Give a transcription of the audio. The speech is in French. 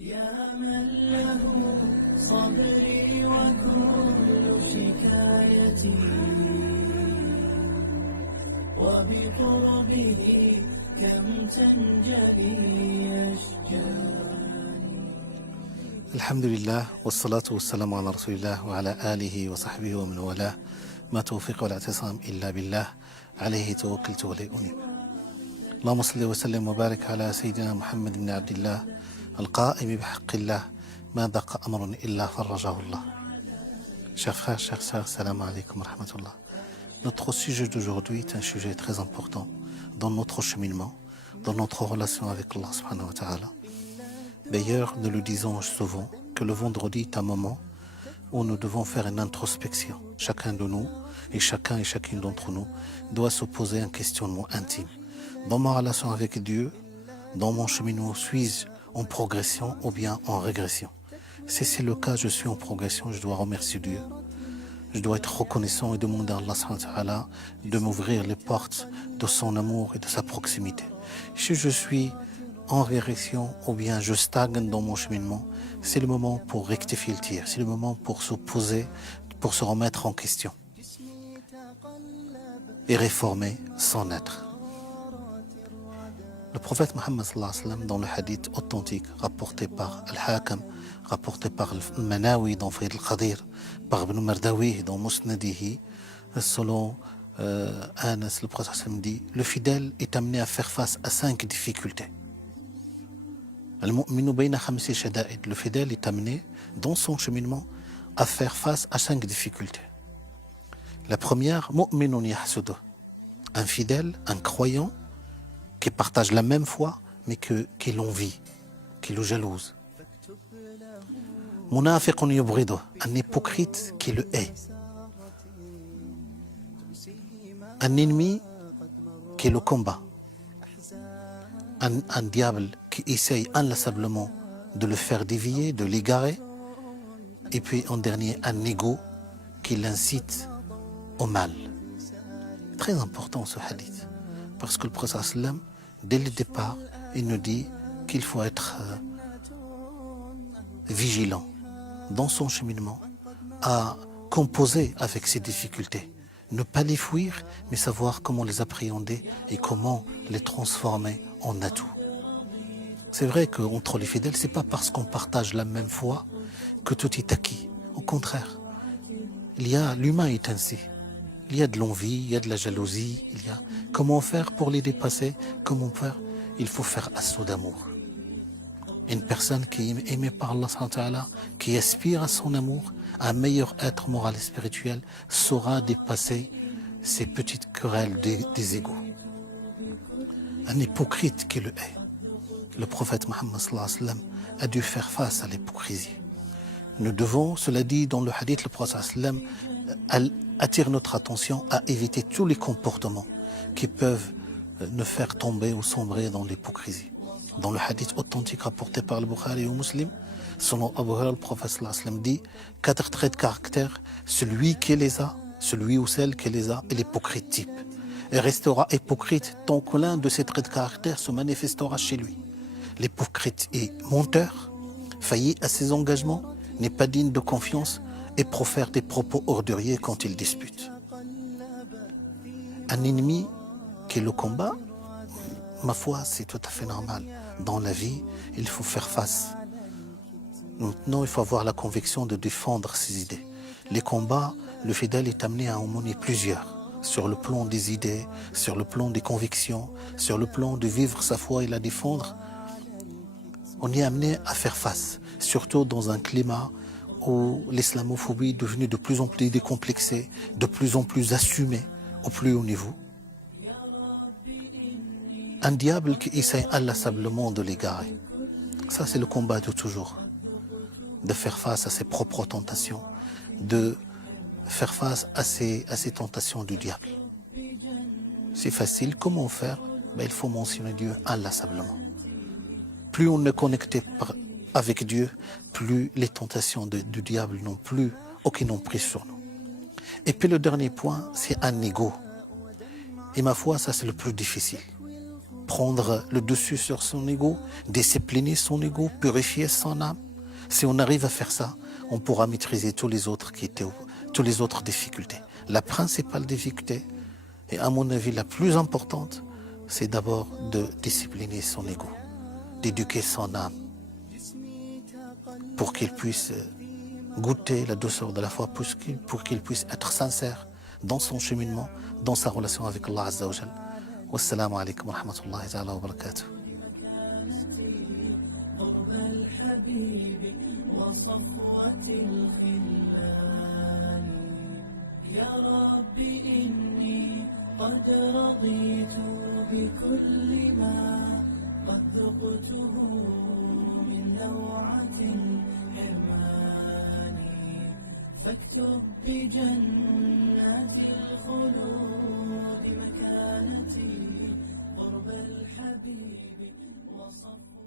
يا من له صبري وكل شكايتي وبقربه كم تنجلي أشجاري. الحمد لله والصلاة والسلام على رسول الله وعلى آله وصحبه ومن والاه ما توفيق والاعتصام إلا بالله عليه توكلت وإليه أنيب. اللهم صل وسلم وبارك على سيدنا محمد بن عبد الله القائم بحق الله ما ضاق أمر إلا فرجه الله. Chers frères, chers sœurs, salam alaikum wa rahmatullah. Notre sujet d'aujourd'hui est un sujet très important dans notre cheminement, dans notre relation avec Allah subhanahu wa ta'ala. D'ailleurs, nous le disons souvent que le vendredi est un moment où nous devons faire une introspection. Chacun de nous et chacune d'entre nous doit se poser un questionnement intime. Dans ma relation avec Dieu, dans mon cheminement, suis-je en progression ou bien en régression? Si c'est le cas, je suis en progression, je dois remercier Dieu. Je dois être reconnaissant et demander à Allah subhanahu wa ta'ala de m'ouvrir les portes de son amour et de sa proximité. Si je suis en régression ou bien je stagne dans mon cheminement, c'est le moment pour rectifier le tir, c'est le moment pour se poser, pour se remettre en question et réformer son être. Le prophète Mohammed sallallahu alayhi wa sallam, dans le hadith authentique rapporté par Al-Hakam, rapporté par Al-Manawi dans Fayd al-Qadir, par Ibn Mardawi dans Musnadihi, selon Anas, le prophète sallam dit, le fidèle est amené à faire face à 5 difficultés. Le fidèle est amené dans son cheminement à faire face à 5 difficultés. La première, un fidèle, un croyant qui partage la même foi mais qui l'envie, qui le jalouse. Un hypocrite qui le hait. Un ennemi qui le combat. Un diable qui essaye inlassablement de le faire dévier, de l'égarer. Et puis en dernier, un ego qui l'incite au mal. Très important ce hadith. Parce que le prophète sallam, dès le départ, il nous dit qu'il faut être vigilant dans son cheminement, à composer avec ses difficultés. Ne pas les fuir, mais savoir comment les appréhender et comment les transformer en atout. C'est vrai qu'entre les fidèles, ce n'est pas parce qu'on partage la même foi que tout est acquis. Au contraire, l'humain est ainsi. Il y a de l'envie, il y a de la jalousie, comment faire pour les dépasser? Comment faire? Il faut faire assaut d'amour. Une personne qui est aimée par Allah subhanahu wa ta'ala, qui aspire à son amour, un meilleur être moral et spirituel, saura dépasser ces petites querelles des égos. Un hypocrite qui le hait. Le prophète Mohammed sallallahu alayhi wa sallam a dû faire face à l'hypocrisie. Nous devons, cela dit dans le hadith, le prophète sallallahu alayhi wa sallam attire notre attention à éviter tous les comportements qui peuvent nous faire tomber ou sombrer dans l'hypocrisie. Dans le hadith authentique rapporté par le Bukhari ou Muslim, selon Abu Hurairah, le prophète sallallahu alayhi wa sallam dit 4 traits de caractère, celui qui les a, celui ou celle qui les a est l'hypocrite type. Et restera hypocrite tant que l'un de ces traits de caractère se manifestera chez lui. L'hypocrite est menteur, failli à ses engagements, n'est pas digne de confiance et profère des propos orduriers quand il dispute. Un ennemi qui le combat, ma foi, c'est tout à fait normal. Dans la vie, il faut faire face. Maintenant, il faut avoir la conviction de défendre ses idées. Les combats, le fidèle est amené à en mener plusieurs. Sur le plan des idées, sur le plan des convictions, sur le plan de vivre sa foi et la défendre. On est amené à faire face, surtout dans un climat où l'islamophobie est devenue de plus en plus décomplexée, de plus en plus assumée au plus haut niveau. Un diable qui essaie inlassablement de l'égarer. Ça, c'est le combat de toujours. De faire face à ses propres tentations, de faire face à ces tentations du diable. C'est facile. Comment faire? Il faut mentionner Dieu inlassablement. Plus on est connecté avec Dieu, plus les tentations du diable n'ont plus aucune emprise sur nous. Et puis le dernier point, c'est un ego. Et ma foi, ça c'est le plus difficile. prendre le dessus sur son ego, discipliner son ego, purifier son âme. Si on arrive à faire ça, on pourra maîtriser toutes les autres difficultés. La principale difficulté, et à mon avis la plus importante, c'est d'abord de discipliner son ego, d'éduquer son âme, pour qu'il puisse goûter la douceur de la foi, pour qu'il puisse être sincère dans son cheminement, dans sa relation avec Allah Azza wa Jal. Wassalamu alaikum wa rahmatullahi ta'ala wa barakatuh. يا رب إني قد رضيت بكل ما قد ذقته من نوعة حرماني فاكتب بجنات الخلود مكانتي قرب الحبيب وصف